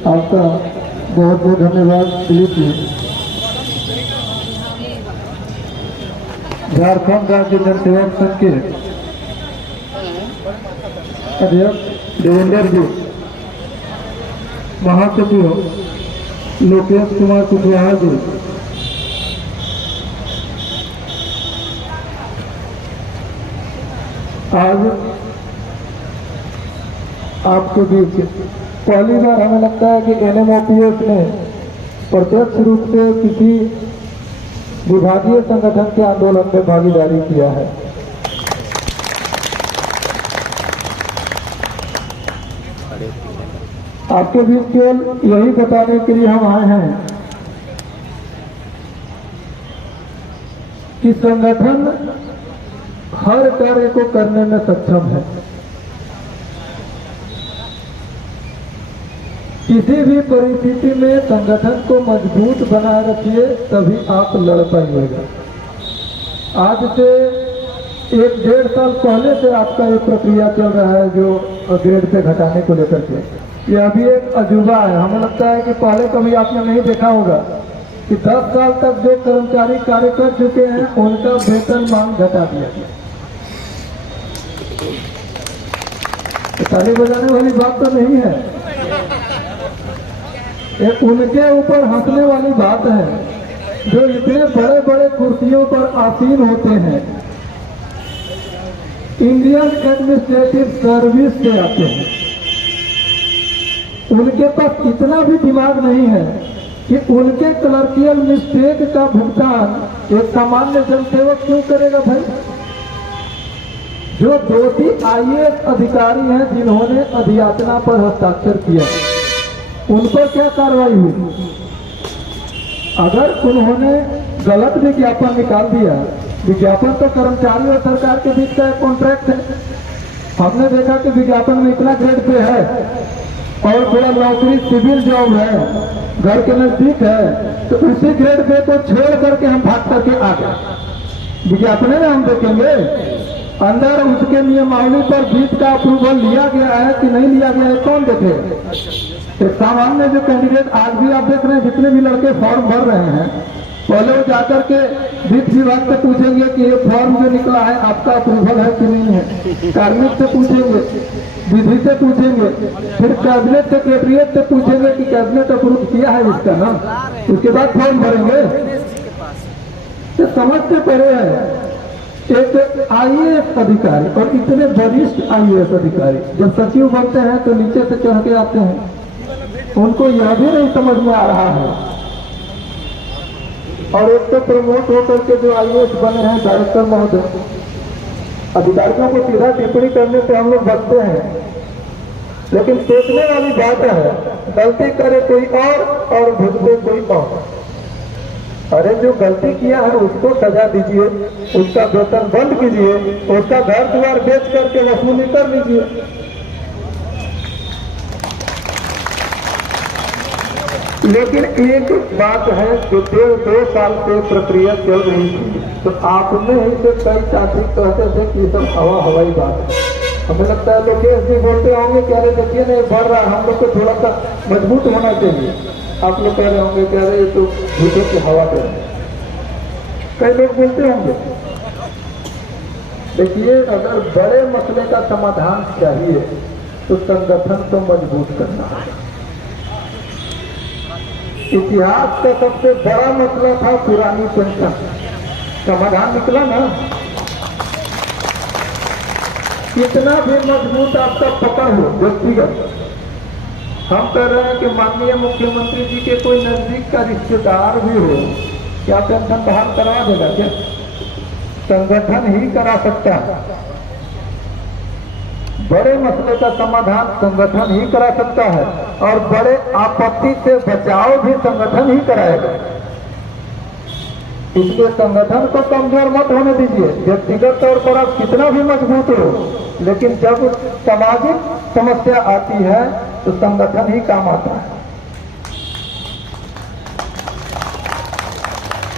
आपका बहुत बहुत धन्यवाद। दिलीप जी, झारखंड राज्य जनसेवक संघ के अध्यक्ष देवेंद्र जी, महासचिव लोकेश कुमार कुशवाहा जी, आज आपके बीच पहली बार हमें लगता है कि NMOPS ने प्रत्यक्ष रूप से किसी विभागीय संगठन के आंदोलन में भागीदारी किया है। आपके बीच केवल यही बताने के लिए हम आए हैं कि संगठन हर कार्य को करने में सक्षम है। किसी भी परिस्थिति में संगठन को मजबूत बनाए रखिए, तभी आप लड़ पाइएगा। आज से 1-1.5 साल पहले से आपका ये प्रक्रिया चल रहा है जो ग्रेड पे घटाने को लेकर के। ये अभी एक अजूबा है। हमें लगता है कि पहले कभी आपने नहीं देखा होगा कि 10 साल तक जो कर्मचारी कार्य कर चुके हैं उनका वेतन मांग घटा दिया गया। ताली बजाने वाली बात तो नहीं है, ये उनके ऊपर हंसने वाली बात है जो इतने बड़े बड़े कुर्सियों पर आसीन होते हैं, इंडियन एडमिनिस्ट्रेटिव सर्विस से आते हैं। उनके पास इतना भी दिमाग नहीं है कि उनके क्लर्कियल मिस्टेक का भुगतान एक सामान्य जनसेवक क्यों करेगा भाई। जो दोषी IAS अधिकारी हैं जिन्होंने अधियाचना पर हस्ताक्षर किया, उन पर क्या कार्रवाई हुई? अगर उन्होंने गलत विज्ञापन निकाल दिया, विज्ञापन तो कर्मचारी और सरकार के बीच का एक कॉन्ट्रैक्ट है। हमने देखा कि विज्ञापन में इतना ग्रेड पे है और थोड़ा नौकरी सिविल जॉब है, घर के नजदीक है, तो उसी ग्रेड पे को छोड़ करके हम भाग करके आ गए। विज्ञापन में हम देखेंगे अंदर उसके नियमावली पर बीच का अप्रूवल लिया गया है कि नहीं लिया गया है, कौन देखे? एक सामान्य जो कैंडिडेट आज भी आप देख रहे हैं, जितने भी लड़के फॉर्म भर रहे हैं, पहले वो जाकर के वित्त विभाग से पूछेंगे कि ये फॉर्म जो निकला है आपका अप्रूवल है कि नहीं है, कार्मिक से पूछेंगे, विधि से पूछेंगे, फिर कैबिनेट सेक्रेटरीट से पूछेंगे कि कैबिनेट अप्रूव किया है इसका ना, उसके बाद फॉर्म भरेंगे। तो समझते पड़े हैं एक IAS अधिकारी और इतने वरिष्ठ IAS अधिकारी जब सचिव बनते हैं तो नीचे से चढ़ के आते हैं, उनको यह भी नहीं समझ में आ रहा है। और एक तो प्रमोट होकर के जो IAS बने हैं डायरेक्टर महोदय, अधिकारियों को सीधा टिप्पणी करने से हम लोग बचते हैं, लेकिन सोचने वाली बात है, गलती करे कोई और भुगते कोई और। अरे जो गलती किया है उसको सजा दीजिए, उसका वेतन बंद कीजिए, उसका घर द्वार बेच करके वसूली कर लीजिए। लेकिन एक बात है जो 1.5-2 साल से प्रक्रिया चल रही थी, तो आपने ही से कई साथी कहते थे कि सब हवाई बात है। हमें लगता है लोकेश जी बोलते होंगे कि अरे देखिए नहीं बढ़ रहा, हम लोग को थोड़ा सा मजबूत होना चाहिए। आप लोग कह रहे होंगे कह रहे तो झूठों की हवा कर रहे, कई लोग बोलते होंगे। देखिए, अगर बड़े मसले का समाधान चाहिए तो संगठन को मजबूत करना है। इतिहास का सबसे बड़ा मसला था पुरानी पेंशन, समाधान निकला ना। कितना भी मजबूत आपका पकड़ हो व्यक्तिगत, हम कह रहे हैं कि माननीय मुख्यमंत्री जी के कोई नजदीक का रिश्तेदार भी हो, क्या पेंशन बहाल करवा देगा? क्या संगठन ही करा सकता है? बड़े मसले का समाधान संगठन ही करा सकता है, और बड़े आपत्ति से बचाव भी संगठन ही कराएगा। इसलिए संगठन को कमजोर मत होने दीजिए। व्यक्तिगत तौर पर आप कितना भी मजबूत हो, लेकिन जब सामाजिक समस्या आती है तो संगठन ही काम आता है।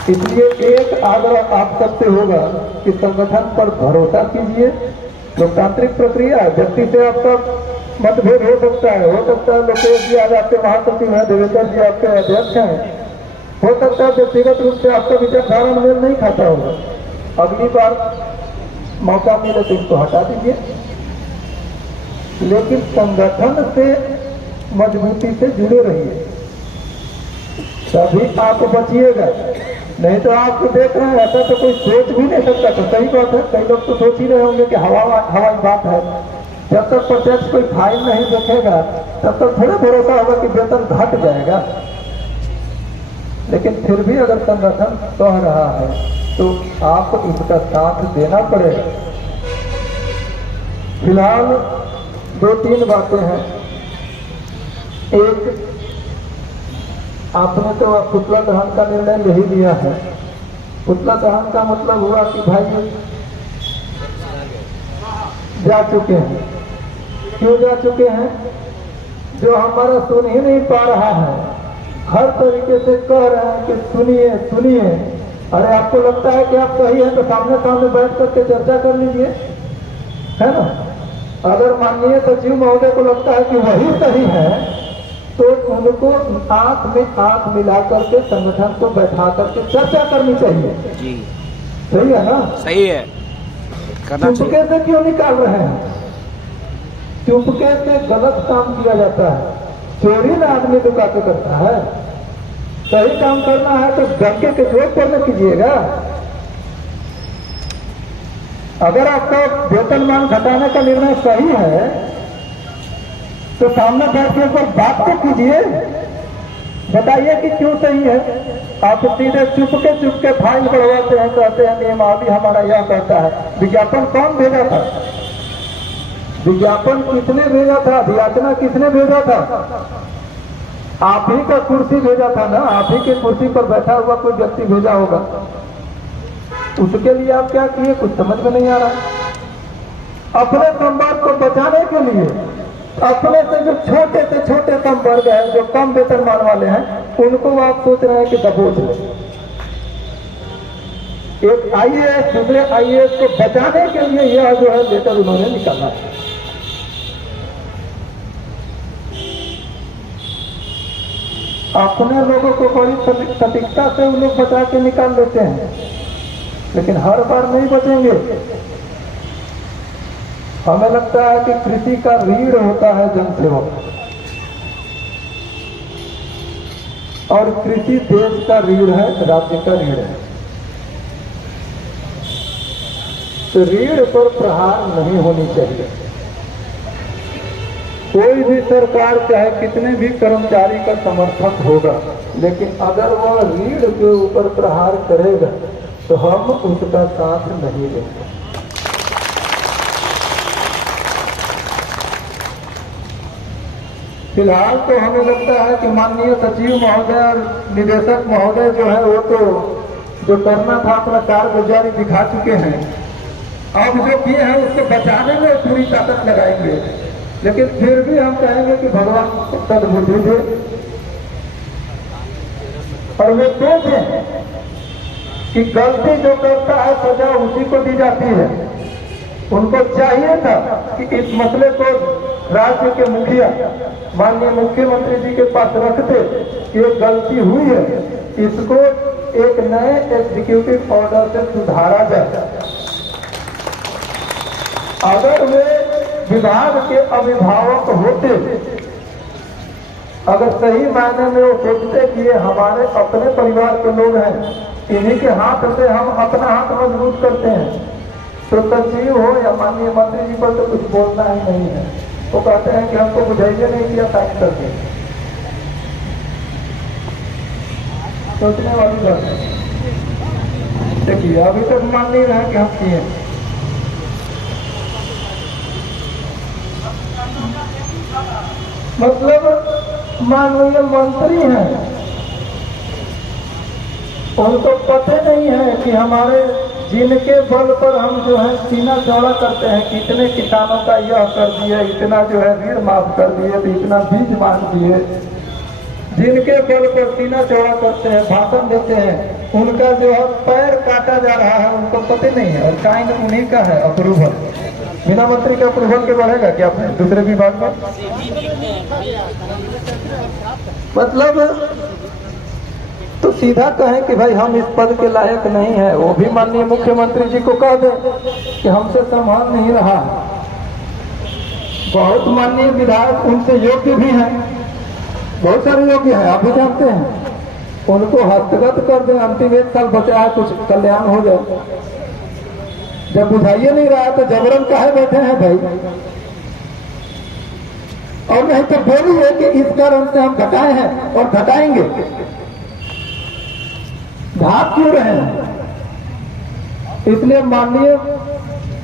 इसलिए एक आग्रह आप सबसे होगा कि संगठन पर भरोसा कीजिए। लोकतांत्रिक प्रक्रिया, व्यक्ति से आपका मतभेद हो सकता है लोकेश जी आज आपके महासचिव हैं, देवेंद्र जी आपके अध्यक्ष हैं, हो सकता है व्यक्तिगत रूप से आपका विचारधारा मेल नहीं खाता होगा। अगली बार मौका मिले तो इसको हटा दीजिए, लेकिन संगठन से मजबूती से जुड़े रहिए, तभी आप बचिएगा। नहीं तो आप देख रहे हैं ऐसा तो कोई सोच भी नहीं सकता। तो सही बात है, कई लोग तो सोच ही रहे होंगे कि हवाई बात है। जब तक प्रत्यक्ष कोई फाइल नहीं देखेगा तब तक थोड़ा भरोसा होगा कि वेतन घट जाएगा। लेकिन फिर भी अगर संगठन कह रहा है तो आपको इसका साथ देना पड़ेगा। फिलहाल 2-3 बातें हैं। एक, आपने तो पुतला दहन का निर्णय ले ही लिया है। पुतला दहन का मतलब हुआ कि भाई जा चुके हैं। क्यों जा चुके हैं? जो हमारा सुन ही नहीं पा रहा है, हर तरीके से कह रहे हैं कि सुनिए सुनिए। अरे आपको लगता है कि आप सही है तो सामने सामने बैठ करके चर्चा कर लीजिए, है ना। अगर माननीय सचिव महोदय को लगता है कि वही सही है तो उनको आंख में आंख मिला करके संगठन को बैठा करके चर्चा करनी चाहिए जी। सही है ना? सही है। चुपके से क्यों निकाल रहे हैं? चुपके से गलत काम किया जाता है। चोरी ना आदमी लुका के करता है। सही काम करना है तो डंके के जोर पर न कीजिएगा। अगर आपका वेतनमान घटाने का निर्णय सही है तो सामने बैठ के एक बार बात तो कीजिए, बताइए कि क्यों सही है। आप सीधे चुपके फाइल बढ़वाते हैं, कहते हैं नियमावली हमारा यह कहता है। विज्ञापन कौन भेजा था? विज्ञापन किसने भेजा था? अभियाचना किसने भेजा था? आप ही का कुर्सी भेजा था ना। आप ही के कुर्सी पर बैठा हुआ कोई व्यक्ति भेजा होगा। उसके लिए आप क्या किए? कुछ समझ में नहीं आ रहा। अपने संवाद को बचाने के लिए अपने से जो छोटे से छोटे कम वर्ग है, जो कम वेतनमान वाले हैं, उनको आप सोच रहे हैं कि दबोच लें। एक आईएएस दूसरे आईएएस को बचाने के लिए यह जो है लेटर उन्होंने निकाला। अपने लोगों को बड़ी सटीकता से उन लोग बचा के निकाल लेते हैं, लेकिन हर बार नहीं बचेंगे। हमें लगता है कि कृषि का रीढ़ होता है जनसेवक, और कृषि देश का रीढ़ है, राज्य का रीढ़ है। तो रीढ़ पर प्रहार नहीं होनी चाहिए। कोई भी सरकार चाहे कितने भी कर्मचारी का समर्थक होगा, लेकिन अगर वह रीढ़ के ऊपर प्रहार करेगा तो हम उसका साथ नहीं देंगे। फिलहाल तो हमें लगता है कि माननीय सचिव महोदय और निदेशक महोदय जो है वो तो जो करना था अपना कारगुजारी दिखा चुके हैं। अब जो किए हैं उसको बचाने में पूरी ताकत लगाएंगे, लेकिन फिर भी हम कहेंगे कि भगवान सद्बुद्धि दे। और वे सोचें कि गलती जो करता है सजा उसी को दी जाती है। उनको चाहिए था कि इस मसले को राज्य के मुखिया माननीय मुख्यमंत्री जी के पास रखते कि ये गलती हुई है, इसको एक नए एग्जीक्यूटिव ऑर्डर से सुधारा जाए। अगर वे विभाग के अभिभावक होते, अगर सही मायने में वो सोचते कि ये हमारे अपने परिवार के लोग हैं, इन्हीं के हाथ से हम अपना हाथ मजबूत करते हैं, तो सचिव हो या माननीय मंत्री जी पर तो कुछ बोलना ही नहीं है। वो कहते हैं कि हमको बुझाइए नहीं किया साइन करके। सोचने वाली बात है। देखिए अभी तक मान नहीं रहा कि हम किए। मतलब माननीय मंत्री हैं, उनको पता नहीं है कि हमारे जिनके बल पर हम जो है सीना चौड़ा करते हैं कि इतने किसानों का यह कर दिए, इतना जो है ऋण माफ कर दिए, तो इतना बीज मांग दिए, जिनके बल पर सीना चौड़ा करते हैं, भाषण देते हैं, उनका जो है पैर काटा जा रहा है, उनको पता नहीं है। और साइन उन्हीं का है, अप्रूवल। बिना मंत्री के अप्रूवल के बढ़ेगा क्या दूसरे विभाग में? मतलब तो सीधा कहें कि भाई हम इस पद के लायक नहीं है, वो भी माननीय मुख्यमंत्री जी को कह दें कि हमसे संभाल नहीं रहा। बहुत माननीय विधायक उनसे योग्य भी हैं, बहुत सारे योग्य हैं, आप भी जानते हैं। उनको हस्तगत कर दें, अंतिम 1 साल बचा है, कुछ कल्याण हो जाए। जब बुझाइए नहीं रहा तो जबरन काहे बैठे हैं भाई? और नहीं तो बोलिए कि इस कारण से हम घटाए हैं और घटाएंगे, भाग क्यों रहे हैं? इसलिए माननीय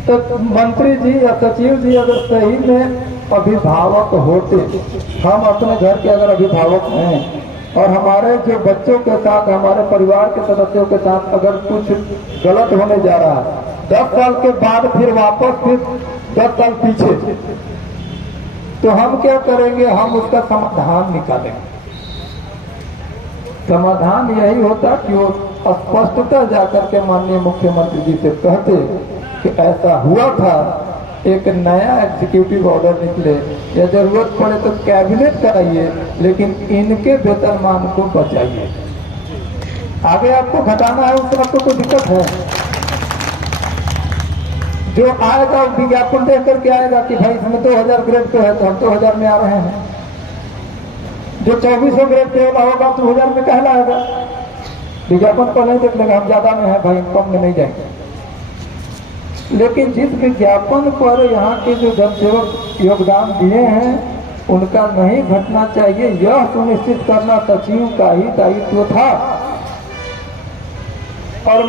तो मंत्री जी या सचिव जी अगर सही में अभिभावक होते, हम अपने घर के अगर अभिभावक हैं और हमारे जो बच्चों के साथ, हमारे परिवार के सदस्यों के साथ अगर कुछ गलत होने जा रहा है, 10 साल के बाद फिर वापस फिर 10 साल पीछे, तो हम क्या करेंगे? हम उसका समाधान निकालेंगे। समाधान यही होता कि वो स्पष्टता जाकर के माननीय मुख्यमंत्री जी से कहते कि ऐसा हुआ था, एक नया एग्जीक्यूटिव ऑर्डर निकले या जरूरत पड़े तो कैबिनेट कराइए, लेकिन इनके वेतनमान को बचाइए। आगे आपको घटाना है, उससे आपको कोई दिक्कत है? जो आएगा विज्ञापन देख करके आएगा कि भाई इसमें 2000 ग्रेड पे है तो हम 2000 में आ रहे हैं। जो 2400 ग्रेड पे होगा 2000 में कहलाएगा। विज्ञापन पर नहीं देख लेगा, हम ज्यादा में है भाई, कम में नहीं जाएंगे। लेकिन जिस विज्ञापन पर यहाँ के जो जनसेवक योगदान दिए हैं उनका नहीं घटना चाहिए, यह सुनिश्चित करना सचिव का ही दायित्व था। और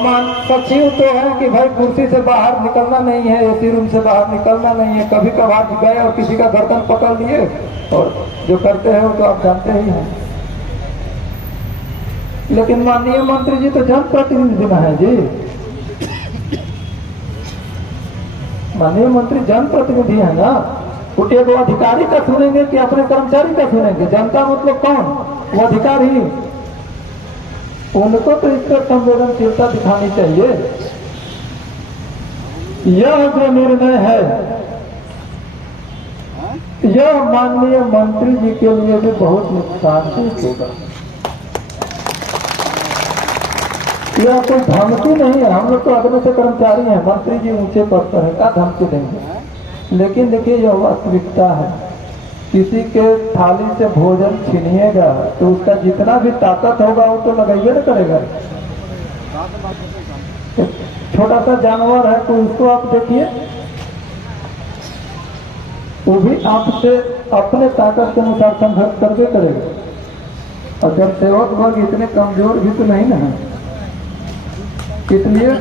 सचिव तो है कि भाई कुर्सी से बाहर निकलना नहीं है, एसी रूम से बाहर निकलना नहीं है। कभी कभार गए और किसी का गर्दन पकड़ लिए, और जो करते हैं वो तो आप जानते ही हैं। लेकिन माननीय मंत्री जी तो जनप्रतिनिधि में है जी, माननीय मंत्री जनप्रतिनिधि है ना। वो एक अधिकारी का सुनेंगे कि अपने कर्मचारी का सुनेंगे? जनता मतलब कौन? वो अधिकारी। उनको तो इस पर संवेदनशीलता दिखानी चाहिए। यह जो निर्णय है यह माननीय मंत्री जी के लिए भी बहुत नुकसानदेह होगा। यह कोई धमकी नहीं है, हम लोग तो अगले से कर्मचारी हैं, मंत्री जी ऊंचे पद पर है, क्या धमकी देंगे? लेकिन देखिए यह वास्तविकता है। किसी के थाली से भोजन छीनिएगा तो उसका जितना भी ताकत होगा वो तो लगाइए ना करेगा। छोटा सा जानवर है तो उसको आप देखिए, वो भी आपसे अपने ताकत के अनुसार संघर्ष करके करेगा। और जब सेवक वर्ग इतने कमजोर भी तो नहीं ना है, इसलिए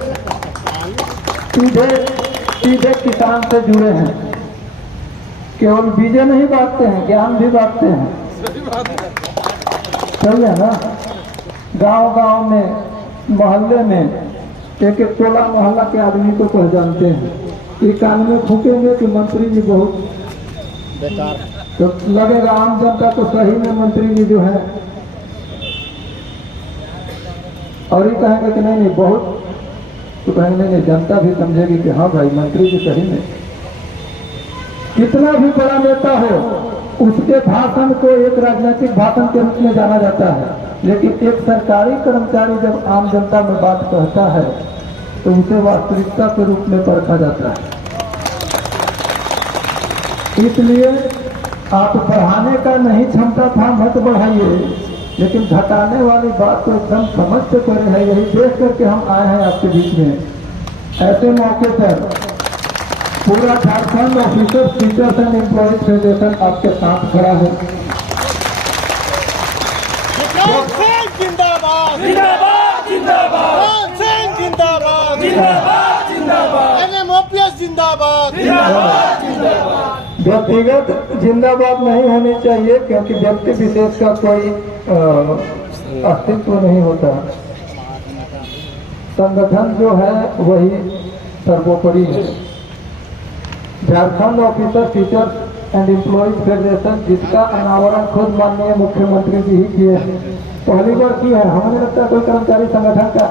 सीधे किसान से जुड़े हैं। केवल बीजे नहीं बांटते हैं, ज्ञान भी बांटते हैं। सही है ना? गांव गांव में, मोहल्ले में एक एक टोला मोहल्ला के आदमी को पहचानते हैं। ये कान में फूकेंगे कि मंत्री जी बहुत बेकार, तो लगेगा आम जनता तो सही में मंत्री जी जो है, और ये कहेंगे कि नहीं बहुत, तो कहेंगे नहीं, जनता भी समझेगी कि हाँ भाई मंत्री जी सही में। कितना भी बड़ा नेता हो, उसके भाषण को एक राजनीतिक भाषण के रूप में जाना जाता है, लेकिन एक सरकारी कर्मचारी जब आम जनता में बात कहता है तो उसे वास्तविकता के रूप में परखा जाता है। इसलिए आप बढ़ाने का नहीं क्षमता था, मत बढ़ाइए, लेकिन घटाने वाली बात तो एकदम समझ से करे है। यही देख करके हम आए हैं आपके बीच में। ऐसे मौके पर पूरा Jharkhand officers, teachers and employees federation आपके साथ खड़ा है। जिंदाबाद जिंदाबाद जिंदाबाद जिंदाबाद जिंदाबाद जिंदाबाद एनएमओपीएस जिंदाबाद जिंदाबाद जिंदाबाद। व्यक्तिगत जिंदाबाद नहीं होनी चाहिए, क्योंकि व्यक्ति विशेष का कोई अस्तित्व नहीं होता। संगठन जो है वही सर्वोपरि है। Jharkhand officer teachers and employees federation, जिसका अनावरण खुद माननीय मुख्यमंत्री जी ही किए हैं, पहली बार की है। हमें लगता है कोई कर्मचारी संगठन का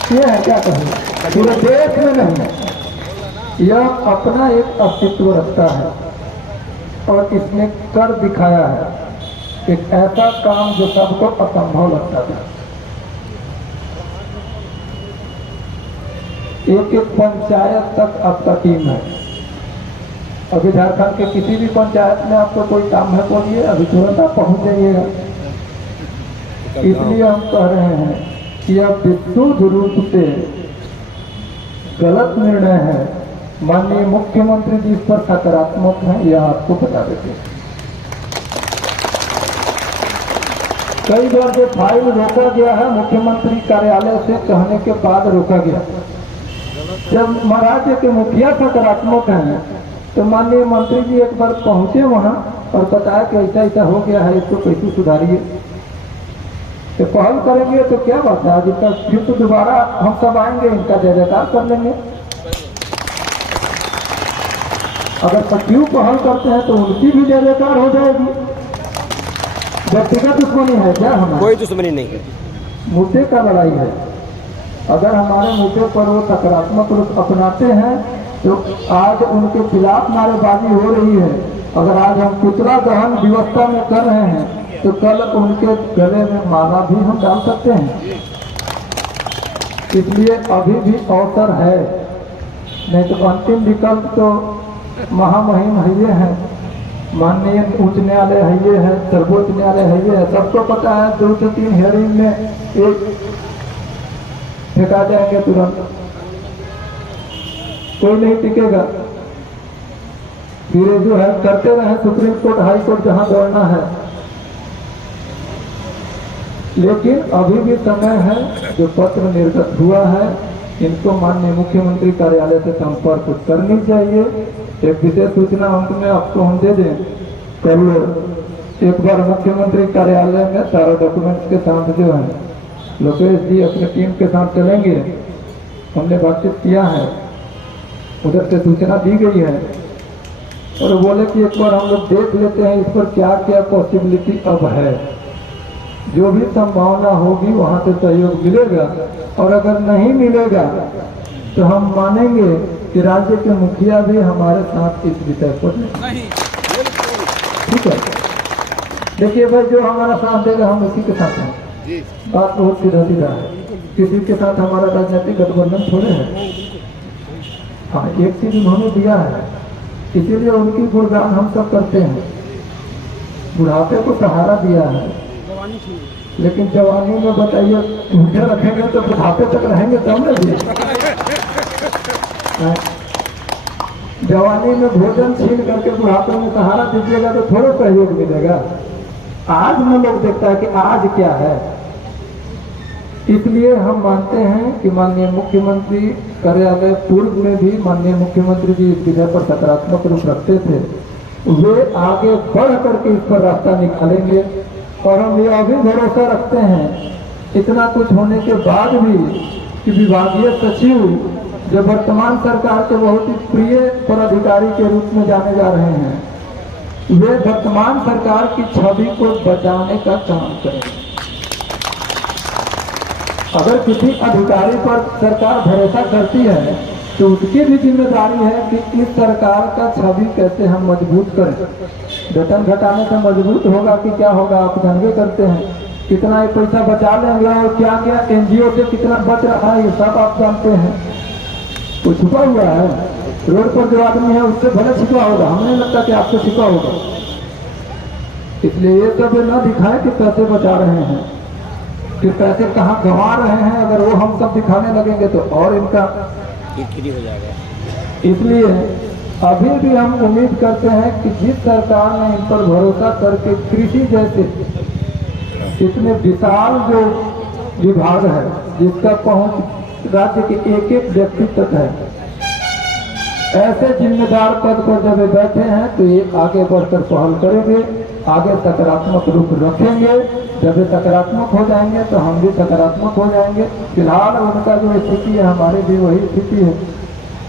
किए हैं क्या? कहें पूरे देश में नहीं, यह अपना एक अस्तित्व रखता है और इसने कर दिखाया है एक ऐसा काम जो सबको असंभव लगता था। एक एक पंचायत तक आपका टीम है। अभी झारखंड के किसी भी पंचायत में आपको कोई काम है बोलिए, अभी तुरंत आप पहुंच जाइएगा। इसलिए हम कह रहे हैं कि अब विशुद्ध रूप से गलत निर्णय है। माननीय मुख्यमंत्री जी इस पर सकारात्मक हैं, यह आपको बता देते हैं। कई बार जो फाइल रोका गया है मुख्यमंत्री कार्यालय से कहने के बाद रोका गया। जब महाराष्ट्र के मुखिया सकारात्मक हैं तो माननीय मंत्री जी एक बार पहुंचे वहां और बताया कि ऐसा ऐसा हो गया है, इसको कैसे सुधारिए। तो पहल करेंगे तो क्या बात है, आज तक फिर तो दोबारा हम सब आएंगे, इनका जय जयकार कर लेंगे। अगर सचिव पहल करते हैं तो उनकी भी जय जयकार हो जाएगी। व्यक्तिगत दुश्मनी है क्या? हमारी कोई दुश्मनी नहीं है, मुद्दे का लड़ाई है। अगर हमारे मुद्दे पर वो सकारात्मक रूप अपनाते हैं तो आज उनके खिलाफ नारेबाजी हो रही है। अगर आज हम पुतला दहन व्यवस्था में कर रहे हैं तो कल उनके गले में माला भी हम डाल सकते हैं। इसलिए अभी भी अवसर है, नहीं तो अंतिम विकल्प तो महामहिम है ये है, माननीय उच्च न्यायालय है ये है, सर्वोच्च न्यायालय है ये है। सबको पता है 2 से 3 हियरिंग में एक फेंका जाएंगे तुरंत, कोई नहीं टिकेगा। फिर जो है करते रहे सुप्रीम कोर्ट हाई कोर्ट जहां दौड़ना है। लेकिन अभी भी समय है, जो पत्र निर्गत हुआ है इनको माननीय मुख्यमंत्री कार्यालय से संपर्क करनी चाहिए। एक विशेष सूचना अंत में आपको हम दे दें, कल एक बार मुख्यमंत्री कार्यालय में सारा डॉक्यूमेंट्स के साथ जो है लोकेश जी अपने टीम के साथ चलेंगे। हमने बातचीत किया है, उधर से सूचना दी गई है और बोले कि एक बार हम लोग देख लेते हैं इस पर क्या क्या पॉसिबिलिटी अब है। जो भी संभावना होगी वहां से सहयोग मिलेगा और अगर नहीं मिलेगा तो हम मानेंगे कि राज्य के मुखिया भी हमारे साथ इस विषय पर नहीं। ठीक है, देखिए भाई, जो हमारा साथ देगा हम उसी के साथ हैं। बात बहुत सीधा सीधा है, किसी के साथ हमारा राजनीतिक गठबंधन थोड़े है। हाँ, एक चीज उन्होंने दिया है, इसीलिए उनकी गुणगान हम सब करते हैं। बुढ़ापे को सहारा दिया है, लेकिन जवानी में बताइए भूखे रखेंगे तो बुढ़ापे तक रहेंगे तब न जी। जवानी में भोजन छीन करके बुढ़ापे में सहारा दीजिएगा तो थोड़ा सहयोग मिलेगा। आज में लोग देखता है कि आज क्या है। इसलिए हम मानते हैं कि माननीय मुख्यमंत्री कार्यालय पूर्व में भी माननीय मुख्यमंत्री जी इस विषय पर सकारात्मक रूप रखते थे। वे आगे बढ़ करके इस पर रास्ता निकालेंगे और हम यह भी भरोसा रखते हैं इतना कुछ होने के बाद भी कि विभागीय सचिव जो वर्तमान सरकार के बहुत ही प्रिय पदाधिकारी के रूप में जाने जा रहे हैं, वे वर्तमान सरकार की छवि को बचाने का काम करेंगे। अगर किसी अधिकारी पर सरकार भरोसा करती है तो उसकी भी जिम्मेदारी है कि इस सरकार का छवि कैसे हम मजबूत करें। वेतन घटाने से मजबूत होगा कि क्या होगा, आप जानबे करते हैं। कितना ये पैसा बचा लेंगे और क्या क्या एनजीओ से कितना बच रहा है, ये सब आप जानते हैं। कुछ छुपा हुआ है, रोड पर जो आदमी है उससे भले छिपा होगा, हमें नहीं लगता कि आपसे छिपा होगा। इसलिए ये सब न दिखाए कि पैसे बचा रहे हैं, कि पैसे कहाँ गंवा रहे हैं। अगर वो हम सब दिखाने लगेंगे तो और इनका हो जाएगा। इसलिए अभी भी हम उम्मीद करते हैं कि जिस सरकार ने इन पर भरोसा करके कृषि जैसे इतने विशाल जो विभाग है जिसका पहुंच राज्य के एक एक व्यक्ति तक है, ऐसे जिम्मेदार पद पर जब वे बैठे हैं तो ये आगे बढ़कर पहल करेंगे, आगे सकारात्मक रूप रखेंगे। जब वे सकारात्मक हो जाएंगे तो हम भी सकारात्मक हो जाएंगे। फिलहाल उनका जो स्थिति है हमारी भी वही स्थिति है।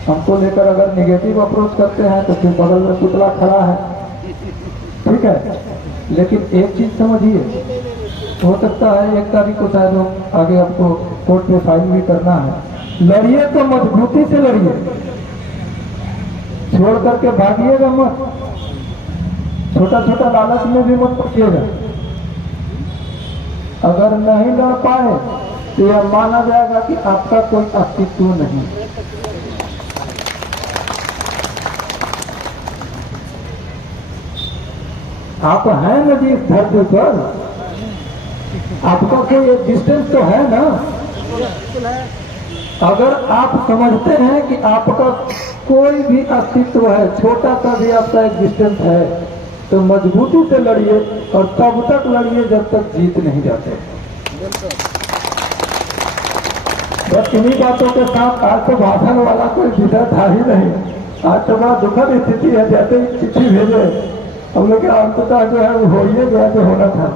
हमको लेकर अगर निगेटिव अप्रोच करते हैं तो फिर बगल में पुतला खड़ा है, ठीक है। लेकिन एक चीज समझिए, हो सकता है 1 तारीख को शायद आगे आपको कोर्ट में फाइल भी करना है। लड़िए तो मजबूती से लड़िए, छोड़ करके भागिएगा मत, छोटा छोटा लालच में भी मत पड़िएगा। अगर नहीं लड़ पाए तो यह माना जाएगा कि आपका कोई अस्तित्व नहीं। आप हैं न जी इस धरती पर, आपका कोई एग्जिस्टेंस तो है ना। अगर आप समझते हैं कि आपका कोई भी अस्तित्व है, छोटा सा भी आपका एग्जिस्टेंस है, तो मजबूती से लड़िए और तब तक लड़िए जब तक जीत नहीं जाते। बस इन्हीं बातों के साथ आज तो भाषण वाला कोई विषय था ही नहीं। आज तो बड़ा दुखद स्थिति है, जैसे ही चिट्ठी भेजे हम लोग के अंततः जो है वो हो ही गया जो होना था।